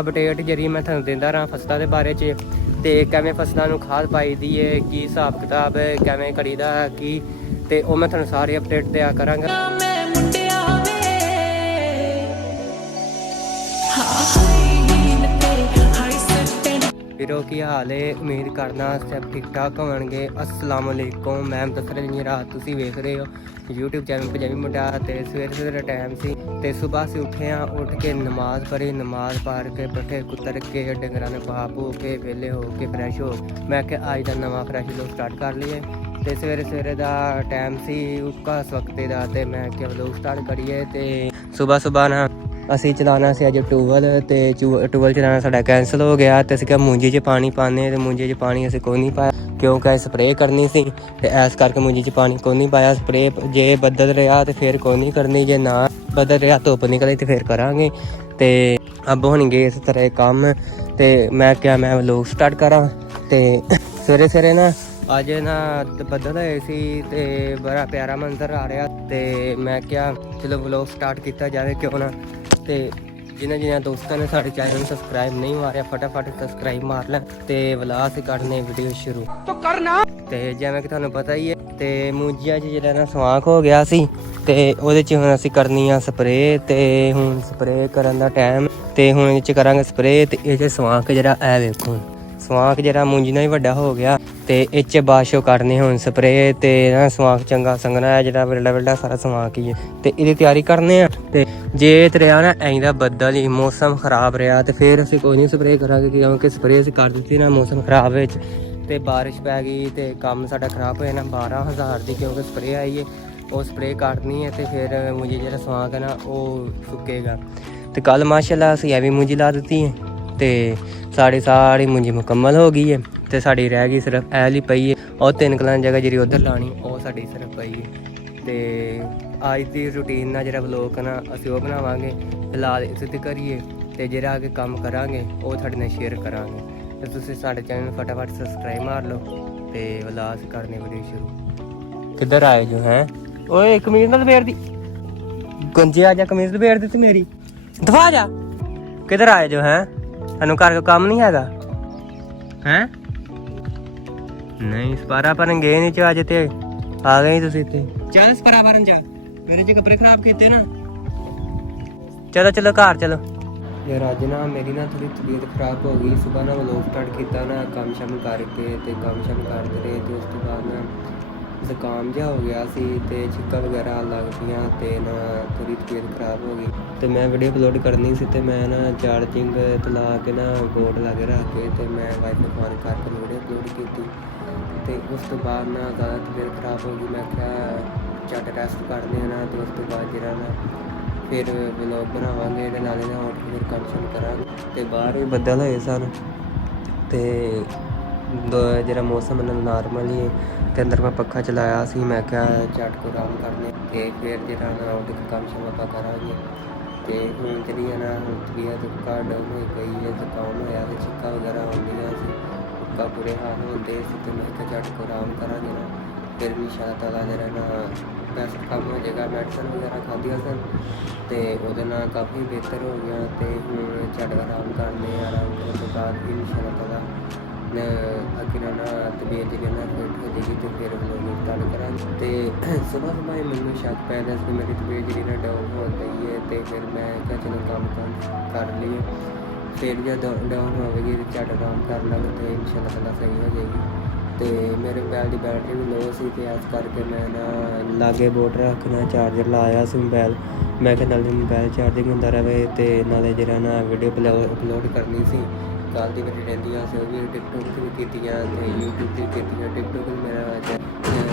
Update ਜਿਹੜੀ ਮੈਂ ਤੁਹਾਨੂੰ ਦਿੰਦਾ ਰਹਾਂ ਫਸਲਾਂ ਦੇ ਬਾਰੇ 'ਚ ਤੇ ਕਿਵੇਂ ਫਸਲਾਂ ਨੂੰ ਖਾਦ ਪਾਈ ਦੀ ਹੈ, ਕੀ ਹਿਸਾਬ ਕਿਤਾਬ ਹੈ, ਕਿਵੇਂ ਕਰੀਦਾ ਕੀ, ਤੇ ਉਹ ਮੈਂ ਤੁਹਾਨੂੰ ਸਾਰੇ ਅਪਡੇਟ ਦਿਆ ਕਰਾਂਗਾ। ਵੀਰੋ ਕੀ ਹਾਲ ਹੈ, ਉਮੀਦ ਕਰਨਾ ਸਭ ਠੀਕ ਠਾਕ ਹੋਣਗੇ। अस्सलाम वालेकुम। ਮੈਂ ਮੁਦੱਸਰ ਰਾਤ ਤੁਸੀਂ ਵੇਖ ਰਹੇ ਹੋ YouTube ਚੈਨਲ ਪੰਜਾਬੀ ਮੁੰਡਾ। ਤੇ ਸਵੇਰੇ ਦਾ ਟਾਈਮ ਸੀ ਤੇ ਸਵੇਰ ਅਸੀਂ ਉੱਠੇ ਹਾਂ, ਉੱਠ ਕੇ ਨਮਾਜ਼ ਪੜ੍ਹੀ, ਨਮਾਜ਼ ਪੜ੍ਹ ਕੇ ਪੱਠੇ ਕੁਤਰ ਕੇ ਡੰਗਰਾਂ ਨੂੰ ਪਾ ਪੂ ਕੇ ਵਿਹਲੇ ਹੋ ਕੇ ਫਰੈਸ਼ ਹੋ ਮੈਂ ਕਿਹਾ ਅੱਜ ਦਾ ਨਵਾਂ ਫਰੈਸ਼ ਲੋਕ ਸਟਾਰਟ ਕਰ ਲਈਏ। ਤੇ ਸਵੇਰੇ ਦਾ ਟਾਈਮ ਸੀ ਉੱਕਾ ਇਸ ਵਕਤ ਦਾ, ਤੇ ਮੈਂ ਕਿਹਾ ਲੋਕ ਸਟਾਰਟ ਕਰੀਏ। ਤੇ ਸਵੇਰ ਨਾ ਅਸੀਂ ਚਲਾਉਣਾ ਸੀ ਅੱਜ ਟੂਵਲ, ਤੇ ਟੂਵਲ ਚਲਾਉਣਾ ਸਾਡਾ ਕੈਂਸਲ ਹੋ ਗਿਆ। ਤੇ ਅਸੀਂ ਕਿਹਾ ਮੂੰਜੀ 'ਚ ਪਾਣੀ ਪਾਉਂਦੇ, ਤੇ ਮੂੰਜੀ 'ਚ ਪਾਣੀ ਅਸੀਂ ਕੋਈ ਨਹੀਂ ਪਾਇਆ ਕਿਉਂਕਿ ਸਪਰੇਅ ਕਰਨੀ ਸੀ, ਤੇ ਇਸ ਕਰਕੇ ਮੂੰਜੀ 'ਚ ਪਾਣੀ ਕੋਈ ਨਹੀਂ ਪਾਇਆ। ਸਪਰੇਅ ਜੇ ਬੱਦਲ ਰਿਹਾ ਤੇ ਫਿਰ ਕੋਈ ਨਹੀਂ ਕਰਨੀ, ਜੇ ਨਾ ਬੱਦਲ ਰਿਹਾ ਧੁੱਪ ਨਿਕਲੇ ਤੇ ਫਿਰ ਕਰਾਂਗੇ। ਤੇ ਅੱਬ ਹੋਣਗੇ ਇਸ ਤਰ੍ਹਾਂ ਕੰਮ। ਤੇ ਮੈਂ ਕਿਹਾ ਮੈਂ ਵਲੋਗ ਸਟਾਰਟ ਕਰਾਂ। ਤੇ ਸਵੇਰੇ ਨਾ ਅੱਜ ਨਾ ਬੱਦਲ ਹੋਏ ਸੀ ਤੇ ਬੜਾ ਪਿਆਰਾ ਮੰਜ਼ਰ ਆ ਰਿਹਾ, ਤੇ ਮੈਂ ਕਿਹਾ ਚਲੋ ਵਲੋਗ ਸਟਾਰਟ ਕੀਤਾ ਜਾਵੇ ਕਿਉਂ ਨਾ। ਤੇ ਜਿਨ੍ਹਾਂ ਦੋਸਤਾਂ ਨੇ ਸਾਡੇ ਚੈਨਲ ਨੂੰ ਸਬਸਕ੍ਰਾਈਬ ਨਹੀਂ ਮਾਰਿਆ ਫਟਾਫਟ ਸਬਸਕ੍ਰਾਈਬ ਮਾਰ ਲੈ, ਤੇ ਵਲਾਸ ਕਰਨੇ ਵੀਡੀਓ ਸ਼ੁਰੂ ਤੋਂ ਕਰਨਾ। ਤੇ ਜਿਵੇਂ ਕਿ ਤੁਹਾਨੂੰ ਪਤਾ ਹੀ ਹੈ ਤੇ ਮੂੰਜੀਆਂ 'ਚ ਜਿਹੜਾ ਨਾ ਸਵਾਂਖ ਹੋ ਗਿਆ ਸੀ, ਤੇ ਉਹਦੇ 'ਚ ਹੁਣ ਅਸੀਂ ਕਰਨੀ ਆ ਸਪਰੇਅ। ਤੇ ਹੁਣ ਸਪਰੇਅ ਕਰਨ ਦਾ ਟਾਈਮ, ਤੇ ਹੁਣ ਇਹ 'ਚ ਕਰਾਂਗੇ ਸਪਰੇਅ। ਤੇ ਇਹ 'ਚ ਸਵਾਂਖ ਜਿਹੜਾ ਇਹ ਵੇਖੋ ਸਵਾਂਖ ਜਿਹੜਾ ਮੂੰਜੀ ਨਾਲ ਹੀ ਵੱਡਾ ਹੋ ਗਿਆ, ਤੇ ਇਹ 'ਚ ਬਾਸ਼ੋ ਕਰਨੀ ਹੁਣ ਸਪਰੇਅ। ਤੇ ਨਾ ਸਵਾਂਖ ਚੰਗਾ ਸੰਘਣਾ ਹੈ ਜਿਹੜਾ ਵਿਰਲਾ ਸਾਰਾ ਸਵਾਂਖ ਹੀ ਹੈ, ਤੇ ਇਹਦੀ ਤਿਆਰੀ ਕਰਨੇ ਆ। ਤੇ ਜੇ ਤੇ ਰਿਹਾ ਨਾ ਐਂ ਦਾ ਬੱਦਲ ਹੀ ਮੌਸਮ ਖਰਾਬ ਰਿਹਾ ਤੇ ਫਿਰ ਅਸੀਂ ਕੋਈ ਨਹੀਂ ਸਪਰੇਅ ਕਰਾਂਗੇ ਕਿਉਂਕਿ ਸਪਰੇਅ ਅਸੀਂ ਕਰ ਦਿੱਤੀ ਨਾ ਮੌਸਮ ਖਰਾਬ ਵਿੱਚ, ਤੇ ਬਾਰਿਸ਼ ਪੈ ਗਈ ਤੇ ਕੰਮ ਸਾਡਾ ਖਰਾਬ ਹੋਇਆ ਨਾ। 12,000 ਦੀ ਕਿਉਂਕਿ ਸਪਰੇਅ ਆਈ ਹੈ, ਉਹ ਸਪਰੇਅ ਕਰਨੀ ਹੈ ਤੇ ਫਿਰ ਮੂੰਜੀ ਜਿਹੜਾ ਸਵਾਂਖ ਹੈ ਨਾ ਉਹ ਸੁੱਕੇਗਾ। ਤੇ ਕੱਲ ਮਾਸ਼ਾਅੱਲਾ ਅਸੀਂ ਇਹ ਵੀ ਮੂੰਜੀ ਲਾ ਦਿੱਤੀ ਹੈ, ਤੇ ਸਾਰੀ ਮੂੰਜੀ ਮੁਕੰਮਲ ਹੋ ਗਈ ਹੈ। ਤੇ ਸਾਡੀ ਰਹਿ ਗਈ ਸਿਰਫ ਐਲ ਹੀ ਪਈ ਹੈ, ਉਹ 3 ਕਿੱਲਿਆਂ ਜਗ੍ਹਾ ਜਿਹੜੀ ਉੱਧਰ ਲਾਣੀ ਉਹ ਸਾਡੀ ਸਿਰਫ ਪਈ ਹੈ। ਤੇ ਅੱਜ ਦੀ ਰੂਟੀਨ ਨਾਲ ਜਿਹੜਾ ਵਲੋਗ ਨਾ ਅਸੀਂ ਉਹ ਬਣਾਵਾਂਗੇ ਫਿਲਹਾਲ ਇਸ ਤੇ ਕਰੀਏ, ਤੇ ਜਿਹੜਾ ਅੱਗੇ ਕੰਮ ਕਰਾਂਗੇ ਉਹ ਤੁਹਾਡੇ ਨਾਲ ਸ਼ੇਅਰ ਕਰਾਂਗੇ। ਤੇ ਤੁਸੀਂ ਸਾਡੇ ਚੈਨਲ ਨੂੰ ਫਟਾਫਟ ਸਬਸਕ੍ਰਾਈਬ ਮਾਰ ਲਓ ਤੇ ਵਲਾਸ ਕਰਨੇ ਵੀਡੀਓ ਸ਼ੁਰੂ। ਕਿੱਧਰ ਆਏ ਜੋ ਹੈ ਓਏ ਕਮੀਜ਼ ਨਾਲ ਲਪੇੜ ਦੀ ਗੰਜੇ ਆ ਜਾ, ਕਮੀਜ਼ ਲਪੇੜ ਦਿੱਤੀ ਮੇਰੀ ਦਫਾ ਜਾ। ਕਿੱਧਰ ਆਏ ਜੋ ਹੈ, ਸਾਨੂੰ ਘਰ ਕੋ ਕੰਮ ਨਹੀਂ ਹੈਗਾ ਹੈ? ਨਹੀਂ ਸਪਾਰਾ ਭਰਨ ਗਏ ਨਹੀਂ ਅੱਜ ਤੇ ਆ ਗਏ ਤੁਸੀਂ ਇੱਥੇ। ਚੱਲ ਸਪਾਰਾ ਭਰਨ ਜਾ, ਮੇਰੇ ਚ ਕੱਪੜੇ ਖਰਾਬ ਕੀਤੇ ਨਾ। ਚਲੋ ਘਰ ਚਲੋ ਯਾਰ। ਅੱਜ ਨਾ ਮੇਰੀ ਨਾ ਥੋੜੀ ਤਬੀਅਤ ਖਰਾਬ ਹੋ ਗਈ। ਸਵੇਰ ਨਾ ਵਲੋਗ ਸਟਾਰਟ ਕੀਤਾ ਨਾ ਕੰਮ ਸ਼ਾਮ ਕਰਕੇ, ਤੇ ਕੰਮ ਸ਼ਾਮ ਕਰਦੇ ਰਹੇ, ਤੇ ਉਸ ਤੋਂ ਬਾਅਦ ਨਾ ਜ਼ੁਕਾਮ ਜਿਹਾ ਹੋ ਗਿਆ ਸੀ ਤੇ ਛਿੱਕਾਂ ਵਗੈਰਾ ਲੱਗ ਪਈਆਂ, ਤੇ ਨਾ ਥੋੜੀ ਤਬੀਅਤ ਖਰਾਬ ਹੋ ਗਈ। ਤੇ ਮੈਂ ਵੀਡੀਓ ਅਪਲੋਡ ਕਰਨੀ ਸੀ, ਤੇ ਮੈਂ ਨਾ ਚਾਰਜਿੰਗ ਤੇ ਲਾ ਕੇ ਨਾ ਬੋਰਡ ਲਾ ਕੇ ਰੱਖ ਕੇ ਤੇ ਮੈਂ ਵਾਈਫਾਈ ਆਨ ਕਰਕੇ ਵੀਡੀਓ ਅਪਲੋਡ ਕੀਤੀ। ਤੇ ਉਸ ਤੋਂ ਬਾਅਦ ਨਾ ਜ਼ਿਆਦਾ ਤਬੀਅਤ ਖਰਾਬ ਹੋ ਗਈ। ਮੈਂ ਕਿਹਾ ਝੱਟ ਰੈਸਟ ਕਰਦੇ ਹਾਂ ਨਾ, ਤੇ ਉਸ ਤੋਂ ਬਾਅਦ ਜਿਹੜਾ ਨਾ ਫਿਰ ਵਲੋਗ ਬਣਾਵਾਂਗੇ। ਇਹਦੇ ਨਾਲੇ ਨਾ ਉੱਠ ਕੇ ਫਿਰ ਕੰਮ ਸ਼ੁਰੂ ਕਰਾਂਗੇ। ਤੇ ਬਾਹਰ ਵੀ ਬੱਦਲ ਹੋਏ ਸਨ, ਤੇ ਜਿਹੜਾ ਮੌਸਮ ਨਾਰਮਲ ਹੀ, ਤੇ ਅੰਦਰ ਮੈਂ ਪੱਖਾ ਚਲਾਇਆ ਸੀ। ਮੈਂ ਕਿਹਾ ਝੱਟ ਕੋ ਆਰਾਮ ਕਰਨੇ, ਤੇ ਫਿਰ ਜਿਹੜਾ ਨਾ ਉੱਠ ਕੇ ਕੰਮ ਸ਼ੁਰੂ ਆਪਾਂ ਕਰਾਂਗੇ। ਤੇ ਹੁਣ ਜਿਹੜੀ ਹੈ ਨਾ ਹੁਣ ਤਬੀਅਤ ਘੱਟ ਹੋਈ ਗਈ ਹੈ, ਜ਼ੁਕਾਮ ਹੋਇਆ ਤੇ ਛਿੱਕਾਂ ਵਗੈਰਾ ਆਉਂਦੀਆਂ ਸੀ, ਉੱਕਾ ਬੁਰੇ ਹਾਲ ਹੁੰਦੇ ਸੀ। ਤੇ ਮੈਂ ਕਿਹਾ ਝੱਟ ਕੋ ਆਰਾਮ ਕਰਾਂਗੇ ਨਾ, ਫਿਰ ਵੀ ਇਨਸ਼ਾ ਅੱਲਾਹ ਤਾਲਾ ਜਿਹੜਾ ਨਾ ਬੈਸਟ ਕੰਮ ਹੋ ਜਾਏਗਾ। ਮੈਡੀਸਨ ਵਗੈਰਾ ਖਾਧੀਆਂ ਸਨ ਤੇ ਉਹਦੇ ਨਾਲ ਕਾਫੀ ਬਿਹਤਰ ਹੋ ਗਿਆ। ਤੇ ਹੁਣ ਝੱਟ ਆਰਾਮ ਕਰਨੇ, ਆਰਾਮ ਕਰਨ ਤੋਂ ਬਾਅਦ ਵੀ ਇਨਸ਼ਾ ਅੱਲਾਹ ਤਾਲਾ ਅੱਗੇ ਨਾ ਤਬੀਅਤ ਜਿਹੜੀ ਨਾ ਫਿੱਟ ਹੋ ਜਾਏਗੀ, ਤੇ ਫਿਰ ਵਲੋਗ ਸਟਾਰਟ ਕਰਾਂਗੇ। ਤੇ ਸੁਬਾਹ ਮੈਨੂੰ ਸ਼ੱਕ ਪੈ ਰਿਹਾ ਸੀ ਮੇਰੀ ਤਬੀਅਤ ਜਿਹੜੀ ਨਾ ਡਾਊਨ ਹੋ ਗਈ ਹੈ, ਤੇ ਫਿਰ ਮੈਂ ਕਿਹਾ ਚਲੋ ਕੰਮ ਕਰ ਲਈਏ। ਫਿਰ ਜਦ ਡਾਊਨ ਹੋਵੇਗੀ ਤੇ ਝੱਟ ਆਰਾਮ ਕਰ ਲਾਂਗੇ, ਤੇ ਇਨਸ਼ਾ ਅੱਲਾਹ ਤਾਲਾ ਸਹੀ ਹੋ ਜਾਏਗੀ। ਤੇ ਮੇਰੇ ਮੋਬਾਈਲ ਦੀ ਬੈਟਰੀ ਵੀ ਲੋ ਸੀ, ਤੇ ਇਸ ਕਰਕੇ ਮੈਂ ਨਾ ਲਾਗੇ ਬੋਰਡ ਰੱਖਣਾ ਚਾਰਜਰ ਲਾਇਆ ਸੀ ਮੋਬਾਈਲ। ਮੈਂ ਕਿਹਾ ਨਾਲੇ ਮੋਬਾਈਲ ਚਾਰਜਿੰਗ ਹੁੰਦਾ ਰਹੇ, ਤੇ ਨਾਲੇ ਜਿਹੜਾ ਨਾ ਵੀਡੀਓ ਅਪਲੋਡ ਕਰਨੀ ਸੀ ਕੱਲ੍ਹ ਦੀ ਮੇਰੀ ਰਹਿੰਦੀਆਂ ਸੀ, ਉਹ ਵੀ ਟਿਕਟੋਕ 'ਤੇ ਵੀ ਕੀਤੀਆਂ ਤੇ YouTube 'ਤੇ ਕੀਤੀਆਂ। ਟਿਕਟੋਕ ਮੇਰਾ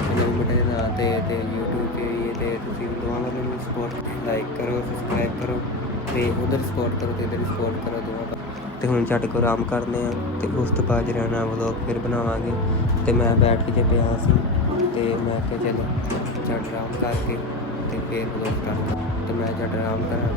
ਕਿਲੋਮੀਟਰ ਦੇ ਨਾਂ 'ਤੇ ਤੇ YouTube 'ਤੇ ਵੀ, ਤੇ ਤੁਸੀਂ ਦੋਵਾਂ ਵੱਲੋਂ ਮੈਨੂੰ ਸਪੋਰਟ ਲਾਈਕ ਕਰੋ, ਸਬਸਕ੍ਰਾਈਬ ਕਰੋ, ਤੇ ਉਧਰ ਸਪੋਰਟ ਕਰੋ ਤੇ ਇੱਧਰ ਸਪੋਰਟ ਕਰੋ ਦੋਵਾਂ। ਤੇ ਹੁਣ ਝੱਟ ਕੋ ਆਰਾਮ ਕਰਨੇ ਆ, ਤੇ ਉਸ ਤੋਂ ਬਾਅਦ ਜਿਹੜਾ ਨਾ ਵਲੋਗ ਫਿਰ ਬਣਾਵਾਂਗੇ। ਤੇ ਮੈਂ ਬੈਠ ਕੇ ਪਿਆ ਸੀ, ਤੇ ਮੈਂ ਕਿਹਾ ਚਲੋ ਝੱਟ ਆਰਾਮ ਕਰਕੇ ਤੇ ਫਿਰ ਵਲੋਗ ਸਟਾਰਟ। ਤੇ ਮੈਂ ਝੱਟ ਆਰਾਮ ਕਰਾਂ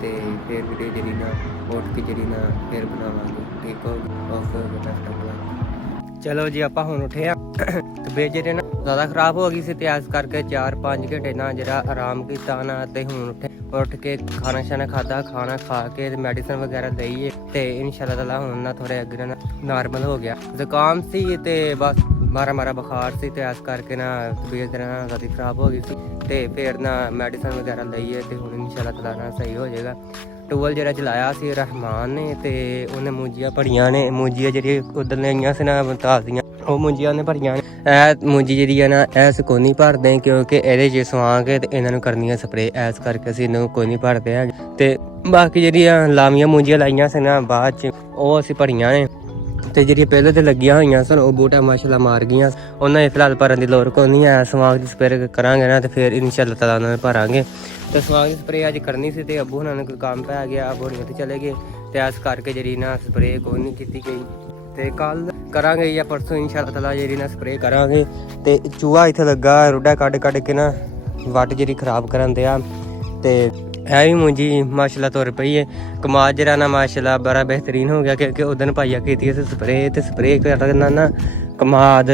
ਤੇ ਫਿਰ ਵੀਡੀਓ ਜਿਹੜੀ ਨਾ ਉੱਠ ਕੇ ਜਿਹੜੀ ਨਾ ਫਿਰ ਬਣਾਵਾਂਗੇ। ਠੀਕ ਹੋ ਓਕੇ ਬੈਸਟ ਆਫ ਲੱਕ। ਚਲੋ ਜੀ ਆਪਾਂ ਹੁਣ ਉੱਠੇ ਆ, ਤਬੀਅਤ ਜਿਹੜੇ ਨਾ ਜ਼ਿਆਦਾ ਖਰਾਬ ਹੋ ਗਈ ਸੀ ਤੇ ਇਸ ਕਰਕੇ 4-5 ਘੰਟੇ ਨਾਲ ਜਿਹੜਾ ਆਰਾਮ ਕੀਤਾ ਨਾ ਤੇ ਹੁਣ ਉੱਠ ਕੇ ਖਾਣਾ ਛਾਣਾ ਖਾਦਾ, ਖਾਣਾ ਖਾ ਕੇ ਮੈਡੀਸਨ ਵਗੈਰਾ ਲਈਏ ਤੇ ਇਨਸ਼ਾਅੱਲਾ ਤਾਲਾ ਹੁਣ ਨਾ ਥੋੜੇ ਅੱਗੇ ਨਾ ਨਾਰਮਲ ਹੋ ਗਿਆ। ਜ਼ੁਕਾਮ ਸੀ ਤੇ ਬਸ ਮਾਰਾ ਬੁਖਾਰ ਸੀ ਤੇ ਇਸ ਕਰਕੇ ਨਾ ਤਬੀਅਤ ਨਾ ਜ਼ਿਆਦਾ ਖਰਾਬ ਹੋ ਗਈ ਸੀ ਤੇ ਫਿਰ ਨਾ ਮੈਡੀਸਨ ਵਗੈਰਾ ਲਈਏ ਤੇ ਹੁਣ ਇਨਸ਼ਾਅੱਲਾ ਤਾਲਾ ਨਾ ਸਹੀ ਹੋ ਜਾਏਗਾ। ਟੂਬਲ ਜਿਹੜਾ ਚਲਾਇਆ ਸੀ ਰਹਿਮਾਨ ਨੇ ਤੇ ਉਹਨੇ ਮੂੰਜੀਆਂ ਭਰੀਆਂ ਨੇ, ਮੂੰਜੀਆਂ ਜਿਹੜੀਆਂ ਉਧਰ ਲਈਆਂ ਸੀ ਨਾ ਮੁਮਤਾਜ਼ ਦੀਆਂ, ਉਹ ਮੂੰਜੀਆਂ ਉਹਨੇ ਭਰੀਆਂ ਨੇ। ਇਹ ਮੂੰਜੀ ਜਿਹੜੀ ਆ ਨਾ ਇਹ ਕੋਈ ਨਹੀਂ ਭਰਦੇ ਕਿਉਂਕਿ ਇਹਦੇ 'ਚ ਸਵਾ ਕੇ ਤੇ ਇਹਨਾਂ ਨੂੰ ਕਰਨੀ ਹੈ ਸਪਰੇ, ਇਸ ਕਰਕੇ ਅਸੀਂ ਇਹਨੂੰ ਕੋਈ ਨਹੀਂ ਭਰਦੇ ਹੈਗੇ। ਤੇ ਬਾਕੀ ਜਿਹੜੀਆਂ ਲਾਵੀਆਂ ਮੂੰਜੀਆਂ ਲਾਈਆਂ ਸੀ ਨਾ ਬਾਅਦ 'ਚ ਉਹ ਅਸੀਂ ਭਰੀਆਂ ਨੇ ਤੇ ਜਿਹੜੀਆਂ ਪਹਿਲੇ ਤੇ ਲੱਗੀਆਂ ਹੋਈਆਂ ਸਨ ਉਹ ਬੂਟਾ ਮਾਸ਼ਾਅੱਲਾ ਮਾਰ ਗਈਆਂ, ਉਹਨਾਂ ਦੀ ਫਿਲਹਾਲ ਭਰਨ ਦੀ ਲੋੜ ਕੋਈ ਨਹੀਂ ਹੈ। ਸਵਾਗ ਦੀ ਸਪਰੇ ਕਰਾਂਗੇ ਨਾ ਤੇ ਫਿਰ ਇਨਸ਼ਾਅੱਲਾ ਤਾਲਾ ਉਹਨਾਂ ਨੂੰ ਭਰਾਂਗੇ। ਤੇ ਸਵਾਗ ਦੀ ਸਪਰੇ ਅੱਜ ਕਰਨੀ ਸੀ ਤੇ ਅੱਬੂ ਉਹਨਾਂ ਨੂੰ ਕੋਈ ਕੰਮ ਪੈ ਗਿਆ, ਅੱਬੂ ਨਹੀਂ ਤੇ ਚਲੇ ਗਏ ਤੇ ਇਸ ਕਰਕੇ ਜਿਹੜੀ ਨਾ ਸਪਰੇ ਕੋਈ ਨਹੀਂ ਕੀਤੀ ਗਈ ਤੇ ਕੱਲ ਕਰਾਂਗੇ ਜਾਂ ਪਰਸੋਂ ਇਨਸ਼ਾਅੱਲਾ ਤਾਲਾ ਜਿਹੜੀ ਨਾ ਸਪਰੇ ਕਰਾਂਗੇ। ਤੇ ਚੂਹਾ ਇੱਥੇ ਲੱਗਾ ਰੁੱਡਾ ਕੱਢ ਕੇ ਨਾ ਵੱਟ ਜਿਹੜੀ ਖਰਾਬ ਕਰਨ ਦਿਆ ਤੇ ਇਹ ਵੀ ਮੂੰਜੀ ਮਾਸ਼ਾਅੱਲਾ ਤੁਰ ਪਈ ਹੈ। ਕਮਾਦ ਜਿਹੜਾ ਨਾ ਮਾਸ਼ਾਅੱਲਾ ਬੜਾ ਬਿਹਤਰੀਨ ਹੋ ਗਿਆ ਕਿਉਂਕਿ ਉਦਣ ਪਾਈਆ ਕੀਤੀ ਸੀ ਸਪਰੇ ਤੇ ਸਪਰੇ ਕਰਨ ਨਾ ਕਮਾਦ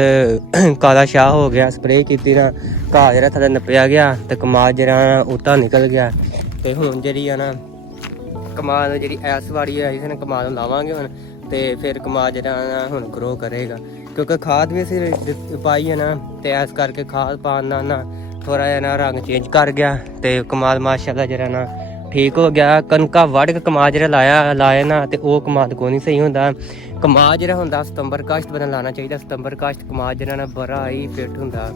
ਕਾਲਾ ਸ਼ਾਹ ਹੋ ਗਿਆ। ਸਪਰੇ ਕੀਤੀ ਨਾ ਘਾਹ ਜਿਹੜਾ ਥੱਲੇ ਨੱਪਿਆ ਗਿਆ ਤੇ ਕਮਾਦ ਜਿਹੜਾ ਉੱਤਾ ਨਿਕਲ ਗਿਆ। ਤੇ ਹੁਣ ਜਿਹੜੀ ਆ ਨਾ ਕਮਾਦ ਜਿਹੜੀ ਐਸ ਵਾਰੀ ਆਈ ਸੀ ਨਾ ਕਮਾਦ ਨੂੰ ਲਾਵਾਂਗੇ ਹੁਣ ਤੇ ਫਿਰ ਕਮਾਦ ਜਿਹੜਾ ਹੁਣ ਗਰੋ ਕਰੇਗਾ ਕਿਉਂਕਿ ਖਾਦ ਵੀ ਅਸੀਂ ਪਾਈ ਹੈ ਨਾ ਤੇ ਇਸ ਕਰਕੇ ਖਾਦ ਪਾਉਣ ਨਾਲ ਨਾ ਥੋੜਾ ਜਿਹਾ ਨਾ ਰੰਗ ਚੇਂਜ ਕਰ ਗਿਆ ਤੇ ਕਮਾਦ ਮਾਸ਼ਾਅੱਲਾ ਜਿਹੜਾ ਨਾ ਠੀਕ ਹੋ ਗਿਆ। ਕਣਕਾਂ ਵੱਢ ਕੇ ਕਮਾਦ ਜਿਹੜਾ ਲਾਇਆ ਨਾ ਤੇ ਉਹ ਕਮਾਦ ਕੋਈ ਨਹੀਂ ਸਹੀ ਹੁੰਦਾ। ਕਮਾਦ ਜਿਹੜਾ ਹੁੰਦਾ ਸਤੰਬਰ ਕਾਸ਼ਤ ਬਦਨ ਲਾਉਣਾ ਚਾਹੀਦਾ। ਸਤੰਬਰ ਕਾਸ਼ਤ ਕਮਾਦ ਜਿਹੜਾ ਨਾ ਬੜਾ ਹੀ ਫਿੱਟ ਹੁੰਦਾ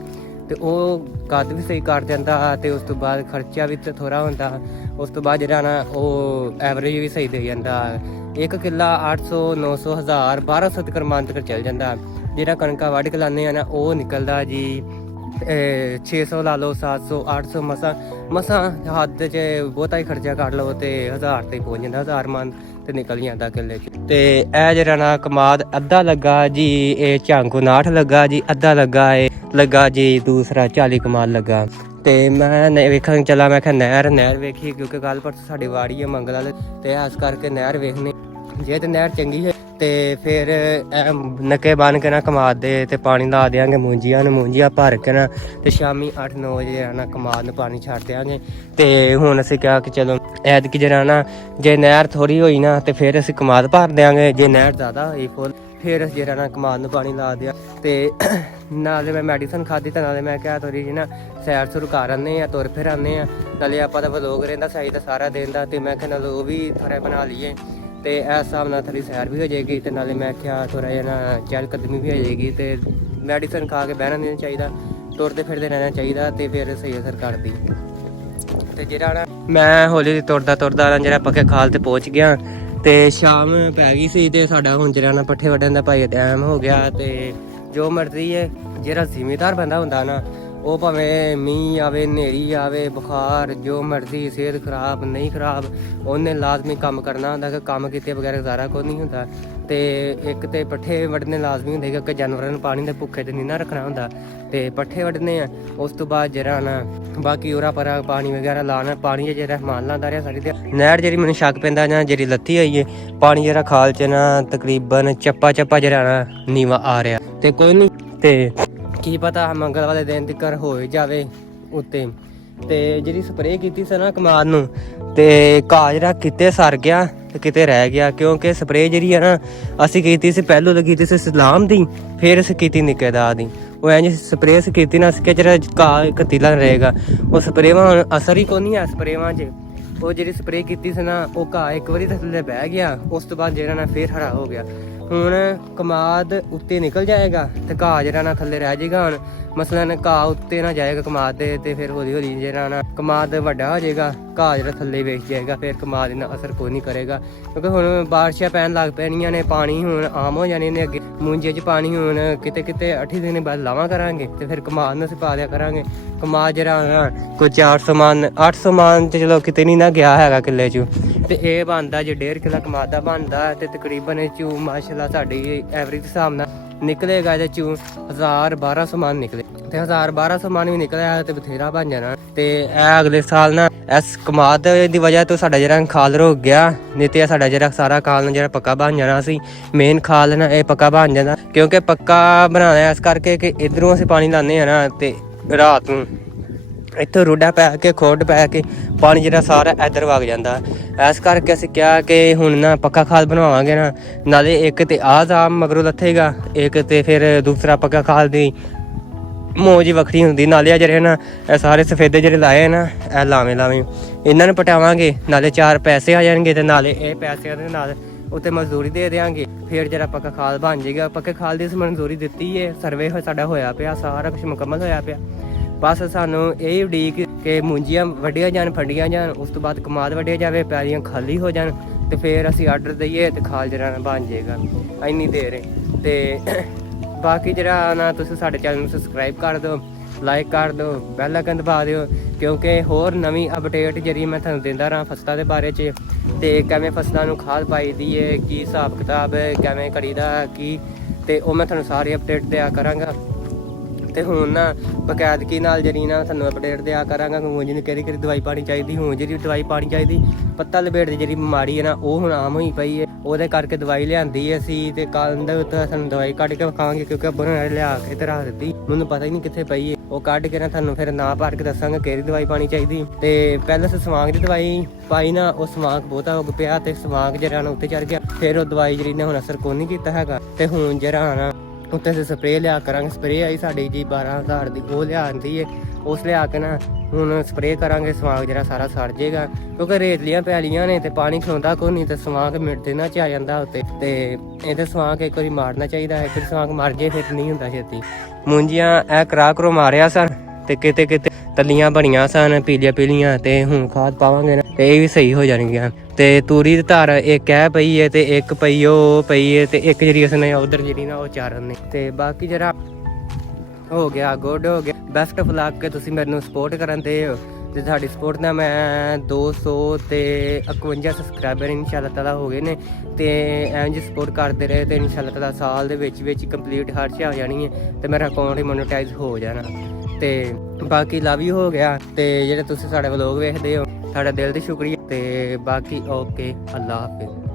ਤੇ ਉਹ ਕੱਦ ਵੀ ਸਹੀ ਕਰ ਦਿੰਦਾ ਤੇ ਉਸ ਤੋਂ ਬਾਅਦ ਖਰਚਾ ਵੀ ਥੋੜਾ ਹੁੰਦਾ। ਉਸ ਤੋਂ ਬਾਅਦ ਜਿਹੜਾ ਨਾ ਉਹ ਐਵਰੇਜ ਵੀ ਸਹੀ ਦੇ ਜਾਂਦਾ। 1 ਕਿੱਲਾ 800 900 1000 1200 ਤੱਕ ਮੰਨ ਤੱਕ ਚੱਲ ਜਾਂਦਾ। ਜਿਹੜਾ ਕਣਕਾਂ ਵੱਢ ਕੇ ਲਾਉਂਦੇ ਆ ਨਾ ਉਹ ਨਿਕਲਦਾ ਜੀ 600 ਲਾ ਲਓ 700 800 ਮਸਾਂ ਹੱਦ 'ਚ ਬਹੁਤਾ ਹੀ ਖਰਚਾ ਕਰ ਲਓ ਤੇ 1000 ਤੇ ਪਹੁੰਚ ਜਾਂਦਾ। 1000 ਮਨ ਤੇ ਨਿਕਲ ਜਾਂਦਾ ਕਿੱਲੇ 'ਚ। ਤੇ ਇਹ ਜਿਹੜਾ ਨਾ ਕਮਾਦ ਅੱਧਾ ਲੱਗਾ ਜੀ ਇਹ ਝਾਂਗੂ 59 ਲੱਗਾ ਜੀ, ਅੱਧਾ ਲੱਗਾ ਜੀ ਦੂਸਰਾ 40 ਕਮਾਦ ਲੱਗਾ। ਤੇ ਮੈਂ ਵੇਖਣ ਚਲਾ ਮੈਂ ਕਿਹਾ ਨਹਿਰ ਵੇਖੀ ਕਿਉਂਕਿ ਕੱਲ ਪਰਸੋਂ ਸਾਡੀ ਵਾੜੀ ਹੈ ਮੰਗਲ ਵਾਲੇ ਤੇ ਇਸ ਕਰਕੇ ਨਹਿਰ ਵੇਖਣੀ। ਜੇ ਤੇ ਨਹਿਰ ਚੰਗੀ ਹੈ ਤੇ ਫਿਰ ਨੱਕੇ ਬੰਨ ਕੇ ਨਾ ਕਮਾਦ ਦੇ ਤੇ ਪਾਣੀ ਲਾ ਦਿਆਂਗੇ ਮੂੰਜੀਆਂ ਭਰ ਕੇ ਨਾ ਤੇ ਸ਼ਾਮੀ 8-9 ਵਜੇ ਨਾ ਕਮਾਦ ਨੂੰ ਪਾਣੀ ਛੱਡ ਦਿਆਂਗੇ। ਤੇ ਹੁਣ ਅਸੀਂ ਕਿਹਾ ਕਿ ਚਲੋ ਐਤਕੀ ਜਿਹੜਾ ਨਾ ਜੇ ਨਹਿਰ ਥੋੜੀ ਹੋਈ ਨਾ ਤੇ ਫਿਰ ਅਸੀਂ ਕਮਾਦ ਭਰ ਦਿਆਂਗੇ, ਜੇ ਨਹਿਰ ਜ਼ਿਆਦਾ ਹੋਈ ਫੁੱਲ ਫਿਰ ਅਸੀਂ ਜਿਹੜਾ ਨਾ ਕਮਾਦ ਨੂੰ ਪਾਣੀ ਲਾ ਦਿਆ। ਤੇ ਨਾਲੇ ਮੈਂ ਮੈਡੀਸਨ ਖਾਧੀ ਤੇ ਨਾਲੇ ਮੈਂ ਕਿਹਾ ਥੋੜੀ ਜਿਹੀ ਨਾ ਸੈਰ ਸੁਰ ਕਰ ਆਉਂਦੇ ਆ, ਤੁਰ ਫਿਰ ਆਉਂਦੇ ਆ, ਨਾਲੇ ਆਪਾਂ ਦਾ ਵਲੋਗ ਰਹਿੰਦਾ ਸਹੀ ਤਾਂ ਸਾਰਾ ਦਿਨ ਦਾ ਤੇ ਮੈਂ ਕਿਹਾ ਨਾਲ ਉਹ ਵੀ ਥੋੜਾ ਬਣਾ ਲਈਏ ਤੇ ਇਸ ਹਿਸਾਬ ਨਾਲ ਥੋੜੀ ਸੈਰ ਵੀ ਹੋ ਜਾਏਗੀ ਤੇ ਨਾਲੇ ਮੈਂ ਕਿਹਾ ਥੋੜਾ ਜਿਹਾ ਨਾ ਚਹਿਲ ਕਦਮੀ ਵੀ ਹੋ ਜਾਏਗੀ ਤੇ ਮੈਡੀਸਨ ਖਾ ਕੇ ਬਹਿਣਾ ਨਹੀਂ ਚਾਹੀਦਾ, ਤੁਰਦੇ ਫਿਰਦੇ ਰਹਿਣਾ ਚਾਹੀਦਾ ਤੇ ਫਿਰ ਸਹੀ ਅਸਰ ਕਰਦੀ। ਤੇ ਜਿਹੜਾ ਨਾ ਮੈਂ ਹੌਲੀ ਤੁਰਦਾ ਜਿਹੜਾ ਪੱਕੇ ਖਾਲ ਤੇ ਪਹੁੰਚ ਗਿਆ ਤੇ ਸ਼ਾਮ ਪੈ ਗਈ ਸੀ ਤੇ ਸਾਡਾ ਹੁਣ ਜਿਹੜਾ ਨਾ ਪੱਠੇ ਵੱਢਣ ਦਾ ਭਾਈ ਟਾਈਮ ਹੋ ਗਿਆ। ਤੇ ਜੋ ਮਰਜ਼ੀ ਹੈ ਜਿਹੜਾ ਜ਼ਿਮੀਦਾਰ ਬੰਦਾ ਹੁੰਦਾ ਨਾ ਉਹ ਭਾਵੇਂ ਮੀਂਹ ਆਵੇ ਹਨੇਰੀ ਆਵੇ ਬੁਖਾਰ ਜੋ ਮਰਜ਼ੀ ਸਿਹਤ ਖਰਾਬ ਨਹੀਂ ਖਰਾਬ ਉਹਨੇ ਲਾਜ਼ਮੀ ਕੰਮ ਕਰਨਾ ਹੁੰਦਾ ਕਿ ਕੰਮ ਕੀਤੇ ਬਗੈਰ ਗੁਜ਼ਾਰਾ ਕੋਈ ਨਹੀਂ ਹੁੰਦਾ। ਤੇ ਇੱਕ ਤੇ ਪੱਠੇ ਵੱਢਣੇ ਲਾਜ਼ਮੀ ਹੁੰਦੇ ਕਿਉਂਕਿ ਜਾਨਵਰਾਂ ਨੂੰ ਪਾਣੀ ਦੇ ਭੁੱਖੇ ਤੇ ਨਹੀਂ ਨਾ ਰੱਖਣਾ ਹੁੰਦਾ ਤੇ ਪੱਠੇ ਵੱਢਣੇ ਆ। ਉਸ ਤੋਂ ਬਾਅਦ ਜਿਹੜਾ ਨਾ ਬਾਕੀ ਉਰਾ ਪਰਾ ਪਾਣੀ ਵਗੈਰਾ ਲਾਉਣਾ, ਪਾਣੀ ਜਿਹੜਾ ਰਹਿਮਾਨ ਲਾਉਂਦਾ ਰਿਹਾ ਸਾਡੀ ਤੇ ਨਹਿਰ ਜਿਹੜੀ ਮੈਨੂੰ ਸ਼ੱਕ ਪੈਂਦਾ ਨਾ ਜਿਹੜੀ ਲੱਥੀ ਹੋਈ ਹੈ ਪਾਣੀ ਜਿਹੜਾ ਖਾਲ 'ਚ ਨਾ ਤਕਰੀਬਨ ਚੱਪਾ ਜਿਹੜਾ ਨਾ ਨੀਵਾ ਆ ਰਿਹਾ ਤੇ ਕੋਈ ਨਹੀਂ ਤੇ ਕੀ ਪਤਾ ਮੰਗਲ ਵਾਲੇ ਦਿਨ ਤੱਕ ਹੋ ਜਾਵੇ ਉੱਤੇ। ਤੇ ਜਿਹੜੀ ਸਪਰੇਅ ਕੀਤੀ ਸੀ ਨਾ ਕਮਾਦ ਨੂੰ ਤੇ ਘਾਹ ਜਿਹੜਾ ਕਿਤੇ ਸਰ ਗਿਆ ਤੇ ਕਿਤੇ ਰਹਿ ਗਿਆ ਕਿਉਂਕਿ ਸਪਰੇਅ ਜਿਹੜੀ ਆ ਨਾ ਅਸੀਂ ਕੀਤੀ ਸੀ ਪਹਿਲੋਂ ਲੱਗੀ ਸੀ ਸਲਾਮ ਦੀ ਫਿਰ ਅਸੀਂ ਕੀਤੀ ਨਿੱਕੇਦਾਰ ਦੀ। ਉਹ ਇੰਝ ਸਪਰੇਅ ਅਸੀਂ ਕੀਤੀ ਨਾ ਕਿ ਜਿਹੜਾ ਘਾਹ ਕਤੀਲਾ ਰਹੇਗਾ ਉਹ ਸਪਰੇਵਾਂ ਹੁਣ ਅਸਰ ਹੀ ਕੋਈ ਨਹੀਂ ਹੈ ਸਪਰੇਵਾਂ 'ਚ। ਉਹ ਜਿਹੜੀ ਸਪਰੇਅ ਕੀਤੀ ਸੀ ਨਾ ਉਹ ਘਾਹ ਇੱਕ ਵਾਰੀ ਥੱਲੇ ਬਹਿ ਗਿਆ ਉਸ ਤੋਂ ਬਾਅਦ ਜਿਹੜਾ ਨਾ ਫਿਰ ਹਰਾ ਹੋ ਗਿਆ। ਹੁਣ ਕਮਾਦ ਉੱਤੇ ਨਿਕਲ ਜਾਏਗਾ ਤੇ ਘਾਹ ਜਿਹੜਾ ਨਾ ਥੱਲੇ ਰਹਿ ਜਾਏਗਾ। ਹੁਣ ਮਸਲਨ ਘਾਹ ਉੱਤੇ ਨਾ ਜਾਏਗਾ ਕਮਾਦ ਦੇ ਤੇ ਫਿਰ ਹੌਲੀ ਜਿਹੜਾ ਨਾ ਕਮਾਦ ਵੱਡਾ ਹੋ ਜਾਏਗਾ, ਘਾਹ ਜਿਹੜਾ ਥੱਲੇ ਵੇਚ ਜਾਏਗਾ ਫਿਰ ਕਮਾਦ ਇਹਨਾਂ ਅਸਰ ਕੋਈ ਨਹੀਂ ਕਰੇਗਾ ਕਿਉਂਕਿ ਹੁਣ ਬਾਰਿਸ਼ਾਂ ਪੈਣ ਲੱਗ ਪੈਣੀਆਂ ਨੇ, ਪਾਣੀ ਹੁਣ ਆਮ ਹੋ ਜਾਣੇ ਨੇ। ਅੱਗੇ ਮੂੰਜੇ 'ਚ ਪਾਣੀ ਹੁਣ ਕਿਤੇ 8 ਦਿਨ ਬਾਅਦ ਲਾਵਾਂ ਕਰਾਂਗੇ ਤੇ ਫਿਰ ਕਮਾਦ ਨੂੰ ਅਸੀਂ ਪਾ ਦਿਆ ਕਰਾਂਗੇ। ਕਮਾਦ ਜਿਹੜਾ ਕੋਈ 400 ਮਨ 800 ਮਨ ਤੇ ਚਲੋ ਕਿਤੇ ਨਹੀਂ ਨਾ ਗਿਆ ਹੈਗਾ ਕਿੱਲੇ 'ਚ ਤੇ ਇਹ ਬਣਦਾ ਜੇ 1.5 ਕਿੱਲਾ ਕਮਾਦ ਦਾ ਬਣਦਾ ਤੇ ਤਕਰੀਬਨ ਇਹ 'ਚੋਂ ਮਾਸ਼ਾਅੱਲਾ ਸਾਡੀ ਐਵਰੇਜ ਹਿਸਾਬ ਨਾਲ ਨਿਕਲੇਗਾ ਇਹਦੇ 'ਚੋਂ 1000 1200 ਮਨ ਨਿਕਲੇ ਤੇ 1000-1200 ਮਣ ਵੀ ਨਿਕਲਿਆ ਤੇ ਬਥੇਰਾ ਬਣ ਜਾਣਾ। ਤੇ ਇਹ ਅਗਲੇ ਸਾਲ ਨਾ ਇਸ ਕਮਾਦ ਦੀ ਵਜ੍ਹਾ ਤੋਂ ਸਾਡਾ ਜਿਹੜਾ ਖਾਲ ਰੁਕ ਗਿਆ, ਨਹੀਂ ਤੇ ਸਾਡਾ ਜਿਹੜਾ ਸਾਰਾ ਖਾਲ ਜਿਹੜਾ ਪੱਕਾ ਬਣ ਜਾਣਾ ਸੀ। ਮੇਨ ਖਾਲ ਨਾ ਇਹ ਪੱਕਾ ਬਣ ਜਾਂਦਾ, ਕਿਉਂਕਿ ਪੱਕਾ ਬਣਾਉਣਾ ਇਸ ਕਰਕੇ ਕਿ ਇਧਰੋਂ ਅਸੀਂ ਪਾਣੀ ਲਾਉਂਦੇ ਹਾਂ ਨਾ, ਤੇ ਰਾਤ ਨੂੰ ਇੱਥੋਂ ਰੋਡਾ ਪੈ ਕੇ ਖੋਡ ਪੈ ਕੇ ਪਾਣੀ ਜਿਹੜਾ ਸਾਰਾ ਇੱਧਰ ਵਗ ਜਾਂਦਾ। ਇਸ ਕਰਕੇ ਅਸੀਂ ਕਿਹਾ ਕਿ ਹੁਣ ਨਾ ਪੱਕਾ ਖਾਲ ਬਣਵਾਵਾਂਗੇ ਨਾ, ਨਾਲੇ ਇੱਕ ਤੇ ਆਹ ਜਾਮ ਮਗਰੋਂ ਲੱਥੇਗਾ, ਇੱਕ ਤੇ ਫਿਰ ਦੂਸਰਾ ਪੱਕਾ ਖਾਲ ਦੀ ਮੌਜ ਹੀ ਵੱਖਰੀ ਹੁੰਦੀ। ਨਾਲੇ ਆ ਜਿਹੜੇ ਨਾ ਇਹ ਸਾਰੇ ਸਫੇਦੇ ਜਿਹੜੇ ਲਾਏ ਨਾ, ਇਹ ਲਾਵੇਂ ਇਹਨਾਂ ਨੂੰ ਪਟਾਵਾਂਗੇ, ਨਾਲੇ 4 ਪੈਸੇ ਆ ਜਾਣਗੇ ਤੇ ਨਾਲੇ ਇਹ ਪੈਸਿਆਂ ਦੇ ਨਾਲ ਉੱਤੇ ਮਜ਼ਦੂਰੀ ਦੇ ਦਿਆਂਗੇ। ਫਿਰ ਜਿਹੜਾ ਪੱਕਾ ਖਾਲ ਬਣ ਜਾਏਗਾ। ਪੱਕੇ ਖਾਲ ਦੀ ਮਨਜ਼ੂਰੀ ਦਿੱਤੀ ਹੈ, ਸਰਵੇ ਸਾਡਾ ਹੋਇਆ ਪਿਆ, ਸਾਰਾ ਕੁਝ ਮੁਕੰਮਲ ਹੋਇਆ ਪਿਆ। ਬਸ ਸਾਨੂੰ ਇਹ ਉਡੀਕ ਕਿ ਮੂੰਜੀਆਂ ਵੱਢੀਆਂ ਜਾਣ, ਫੰਡੀਆਂ ਜਾਣ, ਉਸ ਤੋਂ ਬਾਅਦ ਕਮਾਦ ਵੱਢਿਆ ਜਾਵੇ, ਪੈਲੀਆਂ ਖਾਲੀ ਹੋ ਜਾਣ ਤੇ ਫਿਰ ਅਸੀਂ ਆਰਡਰ ਦਈਏ ਤੇ ਖਾਲ ਜਿਹੜਾ ਬਣ ਜਾਏਗਾ। ਇੰਨੀ ਦੇਰ ਹੈ। ਤੇ ਬਾਕੀ ਜਿਹੜਾ ਨਾ ਤੁਸੀਂ ਸਾਡੇ ਚੈਨਲ ਨੂੰ ਸਬਸਕ੍ਰਾਈਬ ਕਰ ਦਿਓ, ਲਾਈਕ ਕਰ ਦਿਓ, ਬੈਲ ਆਈਕਨ ਦਬਾ ਦਿਓ, ਕਿਉਂਕਿ ਹੋਰ ਨਵੀਂ ਅਪਡੇਟ ਜਿਹੜੀ ਮੈਂ ਤੁਹਾਨੂੰ ਦਿੰਦਾ ਰਹਾਂ ਫਸਲਾਂ ਦੇ ਬਾਰੇ 'ਚ, ਤੇ ਕਿਵੇਂ ਫਸਲਾਂ ਨੂੰ ਖਾਦ ਪਾਈ ਦੀ ਹੈ, ਕੀ ਹਿਸਾਬ ਕਿਤਾਬ ਹੈ, ਕਿਵੇਂ ਕਰੀਦਾ ਕੀ, ਤੇ ਉਹ ਮੈਂ ਤੁਹਾਨੂੰ ਸਾਰੀ ਅਪਡੇਟ ਦਿਆ ਕਰਾਂਗਾ। ਤੇ ਹੁਣ ਨਾ ਬਕਾਇਦਗੀ ਨਾਲ ਜਿਹੜੀ ਨਾ ਤੁਹਾਨੂੰ ਅਪਡੇਟ ਦਿਆ ਕਰਾਂਗਾ ਕਿ ਮੂੰਜੀ ਨੂੰ ਕਿਹੜੀ ਦਵਾਈ ਪਾਣੀ ਚਾਹੀਦੀ, ਹੁਣ ਜਿਹੜੀ ਦਵਾਈ ਪਾਣੀ ਚਾਹੀਦੀ। ਪੱਤਾ ਲਪੇਟ ਦੀ ਜਿਹੜੀ ਬਿਮਾਰੀ ਹੈ ਨਾ, ਉਹ ਹੁਣ ਆਮ ਹੋਈ ਪਈ ਹੈ, ਉਹਦੇ ਕਰਕੇ ਦਵਾਈ ਲਿਆਂਦੀ ਅਸੀਂ ਤੇ ਕੱਲ੍ਹ ਦੇ ਉੱਤੇ ਸਾਨੂੰ ਦਵਾਈ ਕੱਢ ਕੇ ਵਿਖਾਵਾਂਗੇ, ਕਿਉਂਕਿ ਅੱਬੂ ਨੇ ਲਿਆ ਕੇ ਤੇ ਰੱਖ ਦਿੱਤੀ, ਮੈਨੂੰ ਪਤਾ ਹੀ ਨਹੀਂ ਕਿੱਥੇ ਪਈ ਹੈ। ਉਹ ਕੱਢ ਕੇ ਨਾ ਤੁਹਾਨੂੰ ਫਿਰ ਨਾਂ ਭਰ ਕੇ ਦੱਸਾਂਗੇ ਕਿਹੜੀ ਦਵਾਈ ਪਾਣੀ ਚਾਹੀਦੀ। ਤੇ ਪਹਿਲਾਂ ਸਵਾਂਗ ਦੀ ਦਵਾਈ ਪਾਈ ਨਾ, ਉਹ ਸਵਾਂਗ ਬਹੁਤਾ ਉੱਗ ਪਿਆ ਤੇ ਸਵਾਂਗ ਜਿਹੜਾ ਨਾ ਉੱਤੇ ਚੜ ਗਿਆ, ਫਿਰ ਉਹ ਦਵਾਈ ਜਿਹੜੀ ਨੇ ਹੁਣ ਅਸਰ ਕੋਈ ਨਹੀਂ ਕੀਤਾ ਹੈਗਾ। ਤੇ ਹੁਣ ਜਿਹੜਾ ਨਾ ਉੱਤੇ ਅਸੀਂ ਸਪਰੇਅ ਲਿਆ ਕਰਾਂਗੇ। ਸਪਰੇਅ ਆਈ ਸਾਡੀ ਜੀ 12000 ਦੀ, ਉਹ ਲਿਆਂਦੀ ਹੈ। ਉਸ ਲਿਆ ਕੇ ਨਾ ਹੁਣ ਸਪਰੇਅ ਕਰਾਂਗੇ, ਸਵਾਂਗ ਜਿਹੜਾ ਸਾਰਾ ਸੜ ਜਾਏਗਾ, ਕਿਉਂਕਿ ਰੇਤਲੀਆਂ ਪੈਲੀਆਂ ਨੇ ਤੇ ਪਾਣੀ ਖਲੋਂਦਾ ਕੋਈ ਨਹੀਂ, ਤੇ ਸਵਾਂਗ ਮਿੰਟ ਦੇ ਨਾਲ ਚ ਆ ਜਾਂਦਾ ਉੱਤੇ। ਤੇ ਇਹਦੇ ਸਵਾਂਗ ਇੱਕ ਵਾਰੀ ਮਾਰਨਾ ਚਾਹੀਦਾ ਹੈ, ਫਿਰ ਸਵਾਂਗ ਮਰ ਜੇ ਫਿਰ ਨਹੀਂ ਹੁੰਦਾ ਛੇਤੀ। ਮੂੰਜੀਆਂ ਇਹ ਕਰਾ ਮਾਰਿਆ ਸਨ ਤੇ ਕਿਤੇ ਕਿਤੇ ਤਲੀਆਂ ਬਣੀਆਂ ਸਨ ਪੀਲੀਆਂ, ਤੇ ਹੁਣ ਖਾਦ ਪਾਵਾਂਗੇ ਨਾ ਤੇ ਇਹ ਵੀ ਸਹੀ ਹੋ ਜਾਣਗੀਆਂ। ਤੇ ਤੂਰੀ ਦੀ ਧਾਰ ਇੱਕ ਇਹ ਪਈ ਹੈ ਤੇ ਇੱਕ ਪਈ ਉਹ ਪਈ ਹੈ, ਤੇ ਇੱਕ ਜਿਹੜੀ ਉਸਨੇ ਉਧਰ ਜਿਹੜੀ ਨਾ ਉਹ ਚਾਰਨ ਨੇ। ਤੇ ਬਾਕੀ ਜਿਹੜਾ ਹੋ ਗਿਆ ਗੁੱਡ ਹੋ ਗਿਆ। ਬੈਸਟ ਆਫ ਲੱਕ ਕਿ ਤੁਸੀਂ ਮੈਨੂੰ ਸਪੋਰਟ ਕਰਨ ਦੇ ਹੋ, ਤੇ ਤੁਹਾਡੀ ਸਪੋਰਟ ਨਾਲ ਮੈਂ 251 ਸਬਸਕ੍ਰਾਈਬਰ ਇਨਸ਼ਾਅੱਲਾ ਤਾਲਾ ਹੋ ਗਏ ਨੇ। ਤੇ ਇੰਝ ਸਪੋਰਟ ਕਰਦੇ ਰਹੇ ਤੇ ਇਨਸ਼ਾਅੱਲਾ ਤਾਲਾ ਸਾਲ ਦੇ ਵਿੱਚ ਕੰਪਲੀਟ ਹਰ ਚੀਜ਼ ਹੋ ਜਾਣੀ ਹੈ ਤੇ ਮੇਰਾ ਅਕਾਊਂਟ ਹੀ ਮੋਨੇਟਾਈਜ਼ ਹੋ ਜਾਣਾ। ਤੇ ਬਾਕੀ ਲਵ ਯੂ ਹੋ ਗਿਆ। ਤੇ ਜਿਹੜੇ ਤੁਸੀਂ ਸਾਡੇ ਵਲੋਗ ਵੇਖਦੇ ਹੋ, ਤੁਹਾਡਾ ਦਿਲ ਤੋਂ ਸ਼ੁਕਰੀਆ। ਤੇ ਬਾਕੀ ਓਕੇ, ਅੱਲਾ ਹਾਫਿਜ਼।